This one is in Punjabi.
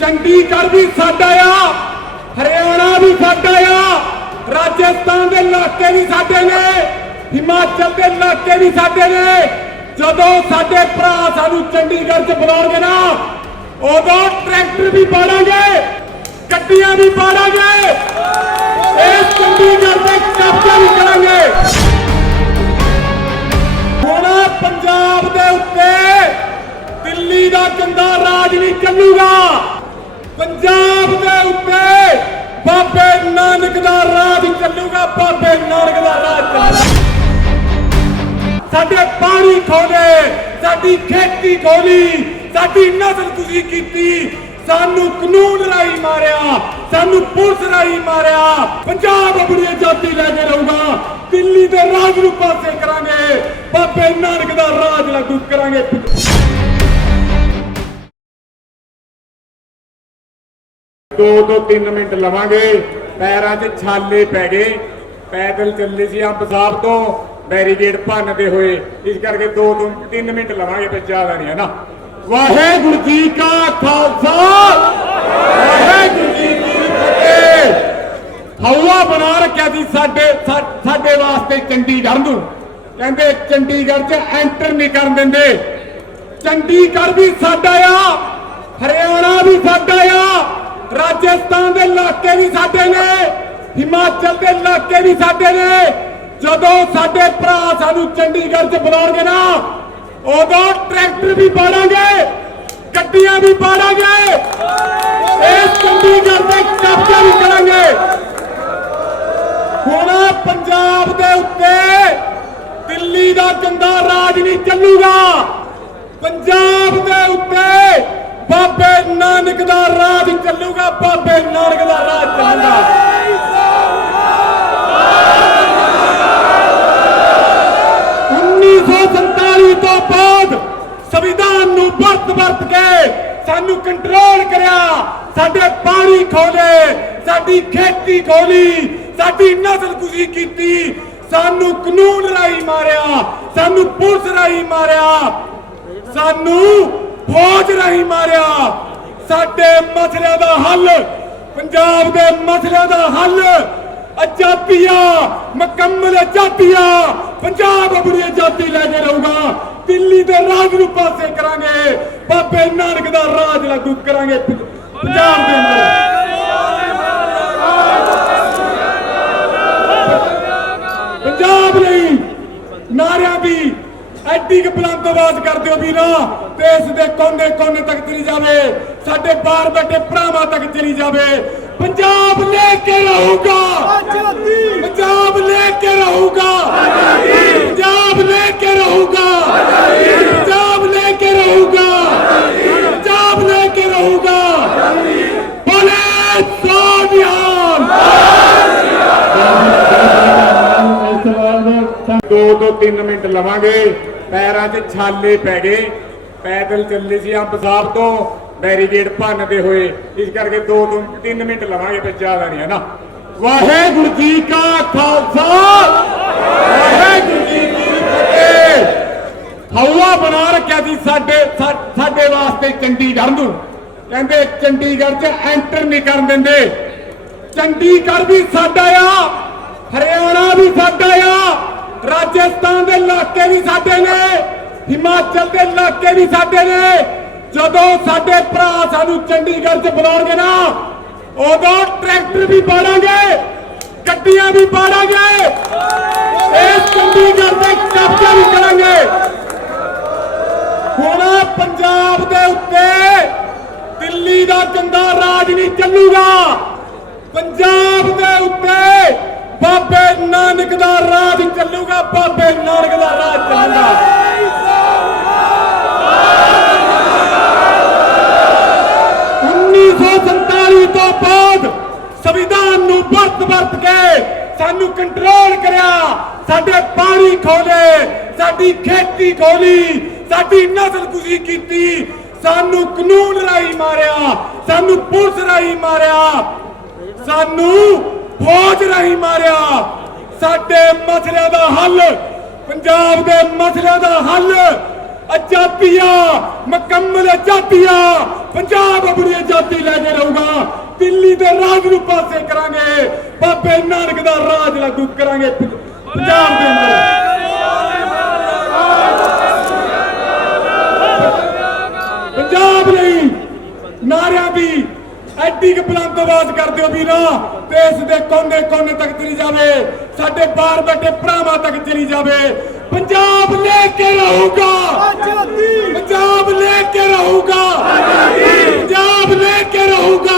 ਚੰਡੀਗੜ੍ਹ ਵੀ ਸਾਡਾ ਆ, ਹਰਿਆਣਾ ਵੀ ਸਾਡਾ ਆ, ਰਾਜਸਥਾਨ ਦੇ ਇਲਾਕੇ ਵੀ ਸਾਡੇ ਨੇ, ਹਿਮਾਚਲ ਦੇ ਇਲਾਕੇ ਵੀ ਸਾਡੇ ਨੇ। ਜਦੋਂ ਸਾਡੇ ਭਰਾ ਸਾਨੂੰ ਚੰਡੀਗੜ੍ਹ 'ਚ ਬੁਲਾਉਣਗੇ ਨਾ, ਉਦੋਂ ਟਰੈਕਟਰ ਵੀ ਪਾੜਾਂਗੇ, ਗੱਡੀਆਂ ਵੀ ਪਾੜਾਂਗੇ, ਇਸ ਚੰਡੀਗੜ੍ਹ ਦੇ ਕਬਜ਼ਾ ਵੀ ਕਰਾਂਗੇ। ਹੁਣ ਪੰਜਾਬ ਦੇ ਉੱਤੇ ਦਿੱਲੀ ਦਾ ਗੰਦਾ ਰਾਜ ਨਹੀਂ ਚੱਲੂਗਾ। ਸਾਡੇ ਪਾਣੀ ਖੋਲੇ, ਸਾਡੀ ਖੇਤੀ ਖੋਲੀ, ਸਾਡੀ ਨਸਲ ਤੁਸੀਂ ਕੀਤੀ। ਸਾਨੂੰ ਕਾਨੂੰਨ ਰਾਈ ਮਾਰਿਆ, ਸਾਨੂੰ ਪੁਲਿਸ ਰਾਈ ਮਾਰਿਆ। ਪੰਜਾਬ ਆਪਣੀ ਆਜ਼ਾਦੀ ਲੈ ਕੇ ਰਹੂਗਾ। ਦਿੱਲੀ ਦੇ ਰਾਜ ਨੂੰ ਪਾਸੇ ਕਰਾਂਗੇ। ਬਾਬੇ ਨਾਨਕ ਦਾ ਰਾਜ ਲਾਗੂ ਕਰਾਂਗੇ। ਦੋ ਤੋਂ 3 ਮਿੰਟ ਲਵਾਂਗੇ। ਪੈਰਾਂ 'ਚ ਛਾਲੇ ਪੈ ਗਏ। ਪੈਦਲ ਚੱਲੇ ਸੀ ਅੰਬ ਸਾਹਿਬ ਤੋਂ। ਬੈਰੀਗੇਡ ਭੰਨਦੇ ਹੋਏ, ਇਸ ਕਰਕੇ ਦੋ ਤੋਂ 3 ਮਿੰਟ ਲਵਾਂਗੇ ਤੇ ਜ਼ਿਆਦਾ ਨਹੀਂ ਹੈ ਨਾ। ਵਾਹਿਗੁਰੂ ਜੀ ਕਾ ਖਾਲਸਾ! ਵਾਹਿਗੁਰੂ ਜੀ ਕੀ ਫਤਿਹ! ਹਵਾ ਬਣਾ ਰੱਖਿਆ ਸੀ ਸਾਡੇ ਸਾਡੇ ਵਾਸਤੇ ਚੰਡੀਗੜ੍ਹ ਨੂੰ। ਕਹਿੰਦੇ ਚੰਡੀਗੜ੍ਹ 'ਚ ਐਂਟਰ ਨਹੀਂ ਕਰਨ ਦਿੰਦੇ। ਚੰਡੀਗੜ੍ਹ ਵੀ ਸਾਡਾ ਆ, ਹਰਿਆਣਾ ਵੀ ਸਾਡਾ ਆ, ਰਾਜਸਥਾਨ ਦੇ ਇਲਾਕੇ ਵੀ ਸਾਡੇ ਨੇ, ਹਿਮਾਚਲ ਦੇ ਇਲਾਕੇ ਵੀ ਸਾਡੇ ਨੇ। ਜਦੋਂ ਸਾਡੇ ਭਰਾ ਸਾਨੂੰ ਚੰਡੀਗੜ੍ਹ 'ਚ ਬੁਲਾਉਣਗੇ ਨਾ, ਉਦੋਂ ਟਰੈਕਟਰ ਵੀ ਪਾੜਾਂਗੇ, ਗੱਡੀਆਂ ਵੀ ਪਾੜਾਂਗੇ, ਇਸ ਚੰਡੀਗੜ੍ਹ ਦੇ ਕਬਜ਼ਾ ਵੀ ਕਰਾਂਗੇ। ਹੁਣ ਪੰਜਾਬ ਦੇ ਉੱਤੇ ਦਿੱਲੀ ਦਾ ਗੰਦਾ ਰਾਜ ਨਹੀਂ ਚੱਲੂਗਾ। ਪੰਜਾਬ ਦੇ ਉੱਤੇ ਬਾਬੇ ਨਾਨਕ ਦਾ ਰਾਜ ਚੱਲੂਗਾ, ਬਾਬੇ ਨਾਨਕ ਦਾ ਰਾਜ ਚੱਲੂਗਾ 1947 ਤੋਂ ਬਾਅਦ ਸੰਵਿਧਾਨ ਨੂੰ ਵਰਤ ਵਰਤ ਕੇ ਸਾਨੂੰ ਕੰਟਰੋਲ ਕਰਿਆ। ਸਾਡੇ ਪਾਣੀ ਖੋਲੇ, ਸਾਡੀ ਖੇਤੀ ਖੋਲੀ, ਸਾਡੀ ਨਸਲ ਕੁਸ਼ੀ ਕੀਤੀ। ਸਾਨੂੰ ਕਾਨੂੰਨ ਰਾਈ ਮਾਰਿਆ, ਸਾਨੂੰ ਪੁਲਿਸ ਰਾਈ ਮਾਰਿਆ, ਸਾਨੂੰ ਫੌਜ ਰਾਹੀਂ ਮਾਰਿਆ। ਸਾਡੇ ਮਸਲਿਆਂ ਦਾ ਹੱਲ, ਪੰਜਾਬ ਦੇ ਮਸਲਿਆਂ ਦਾ ਹੱਲ ਆਜ਼ਾਦੀਆਂ ਮੁਕੰਮਲ ਆਜ਼ਾਦੀਆਂ ਪੰਜਾਬ ਆਪਣੀ ਆਜ਼ਾਦੀ ਲੈ ਕੇ ਰਹੂਗਾ। ਦਿੱਲੀ ਦੇ ਰਾਜ ਨੂੰ ਪਾਸੇ ਕਰਾਂਗੇ। ਬਾਬੇ ਨਾਨਕ ਦਾ ਰਾਜ ਲਾਗੂ ਕਰਾਂਗੇ। ਪੰਜਾਬ ਦੇ ਅੰਦਰ। ਪੰਜਾਬ ਲਈ ਨਾਰਿਆਂ ਦੀ ਐਡੀ ਕੁ ਬੁਲੰਦ ਆਵਾਜ਼ ਕਰਦੇ ਹੋ ਵੀਰਾ ਤੇ ਇਸ ਦੇ ਕੋਨੇ ਕੋਨੇ ਤੱਕ ਚਲੀ ਜਾਵੇ। ਸਾਡੇ ਬਾਹਰ ਬੈਠੇ ਭਰਾਵਾਂ ਤੱਕ ਚਲੀ ਜਾਵੇ। ਪੰਜਾਬ ਲੈ ਕੇ ਰਹੂਗਾ। 2-3 ਮਿੰਟ ਲਵਾਂਗੇ। ਪੈਰਾਂ 'ਚ ਛਾਲੇ ਪੈ ਗਏ। ਪੈਦਲ ਚੱਲੇ ਸੀ ਅੰਬ ਸਾਹਿਬ ਤੋਂ ਬੈਰੀਗੇਡ ਭੰਨਦੇ ਹੋਏ। ਇਸ ਕਰਕੇ 2-3 ਮਿੰਟ ਲਵਾਂਗੇ ਫਿਰ ਜ਼ਿਆਦਾ ਨਹੀਂ, ਹੈ ਨਾ? ਵਾਹਿਗੁਰੂ ਜੀ ਕਾ ਖਾਲਸਾ! ਵਾਹਿਗੁਰੂ ਜੀ ਕੀ ਫਤਿਹ! ਹੌਲਾ ਬਣਾ ਰੱਖਿਆ ਸੀ ਸਾਡੇ ਸਾਡੇ ਵਾਸਤੇ ਚੰਡੀਗੜ੍ਹ ਨੂੰ। ਕਹਿੰਦੇ ਚੰਡੀਗੜ੍ਹ 'ਚ ਐਂਟਰ ਨਹੀਂ ਕਰਨ ਦਿੰਦੇ। ਚੰਡੀਗੜ੍ਹ ਵੀ ਸਾਡਾ ਆ, ਹਰਿਆਣਾ ਵੀ ਸਾਡਾ ਆ। ਰਾਜਸਥਾਨ ਦੇ ਇਲਾਕੇ ਵੀ ਸਾਡੇ ਨੇ, ਹਿਮਾਚਲ ਦੇ ਇਲਾਕੇ ਵੀ ਸਾਡੇ ਨੇ। ਜਦੋਂ ਸਾਡੇ ਭਰਾ ਸਾਨੂੰ ਚੰਡੀਗੜ੍ਹ 'ਚ ਬੁਲਾਉਣਗੇ ਨਾ, ਉਦੋਂ ਟਰੈਕਟਰ ਵੀ ਪਾੜਾਂਗੇ, ਗੱਡੀਆਂ ਵੀ ਪਾੜਾਂਗੇ। ਇਸ ਚੰਡੀਗੜ੍ਹ ਦੇ ਕਬਜ਼ਾ ਵੀ ਕਰਾਂਗੇ। ਹੁਣ ਪੰਜਾਬ ਦੇ ਉੱਤੇ ਦਿੱਲੀ ਦਾ ਗੰਦਾ ਰਾਜ ਨਹੀਂ ਚੱਲੂਗਾ। ਪੰਜਾਬ ਨਾਨਕ ਦਾ ਰਾਜ ਚੱਲੂਗਾ, ਬਾਬੇ ਨਾਨਕ ਦਾ ਰਾਜ ਚੱਲੂਗਾ। 1947 ਤੋਂ ਬਾਅਦ ਸੰਵਿਧਾਨ ਨੂੰ ਵਰਤ ਵਰਤ ਕੇ ਸਾਨੂੰ ਕੰਟਰੋਲ ਕਰਿਆ। ਸਾਡੇ ਪਾਣੀ ਖੋਲੇ, ਸਾਡੀ ਖੇਤੀ ਖੋਲੀ, ਸਾਡੀ ਨਸਲ ਕੁਸ਼ੀ ਕੀਤੀ। ਸਾਨੂੰ ਕਾਨੂੰਨ ਰਾਈ ਮਾਰਿਆ, ਸਾਨੂੰ ਪੁਲਿਸ ਰਾਈ ਮਾਰਿਆ, ਸਾਨੂੰ ਫੌਜ ਰਾਹੀਂ ਮਾਰਿਆ। ਸਾਡੇ ਮਸਲਿਆਂ ਦਾ ਹੱਲ, ਪੰਜਾਬ ਦੇ ਮਸਲਿਆਂ ਦਾ ਹੱਲ। ਆਜ਼ਾਦੀਆਂ, ਮੁਕੰਮਲ ਆਜ਼ਾਦੀਆਂ, ਪੰਜਾਬ ਆਪਣੀ ਆਜ਼ਾਦੀ ਲੈ ਦਿੱਲੀ ਦੇ ਰਾਜ ਨੂੰ ਪਾਸੇ ਕਰਾਂਗੇ। ਬਾਬੇ ਨਾਨਕ ਦਾ ਰਾਜ ਲਾਗੂ ਕਰਾਂਗੇ। ਪੰਜਾਬ ਦੇ ਅੰਦਰ। ਪੰਜਾਬ ਲਈ ਐਡੀ ਕਿ ਬੁਲੰਦ ਆਵਾਜ਼ ਕਰ ਦਿਓ ਵੀਰੋ ਤੇ ਇਸ ਦੇ ਕੋਨੇ ਕੋਨੇ ਤੱਕ ਚਲੀ ਜਾਵੇ ਸਾਡੇ ਬਾਹਰ ਬੈਠੇ ਭਰਾਵਾਂ ਤੱਕ ਚਲੀ ਜਾਵੇ। ਪੰਜਾਬ ਲੈ ਕੇ ਰਹੂਗਾ। ਪੰਜਾਬ ਲੈ ਕੇ ਰਹੂਗਾ। ਪੰਜਾਬ ਲੈ ਕੇ ਰਹੂਗਾ।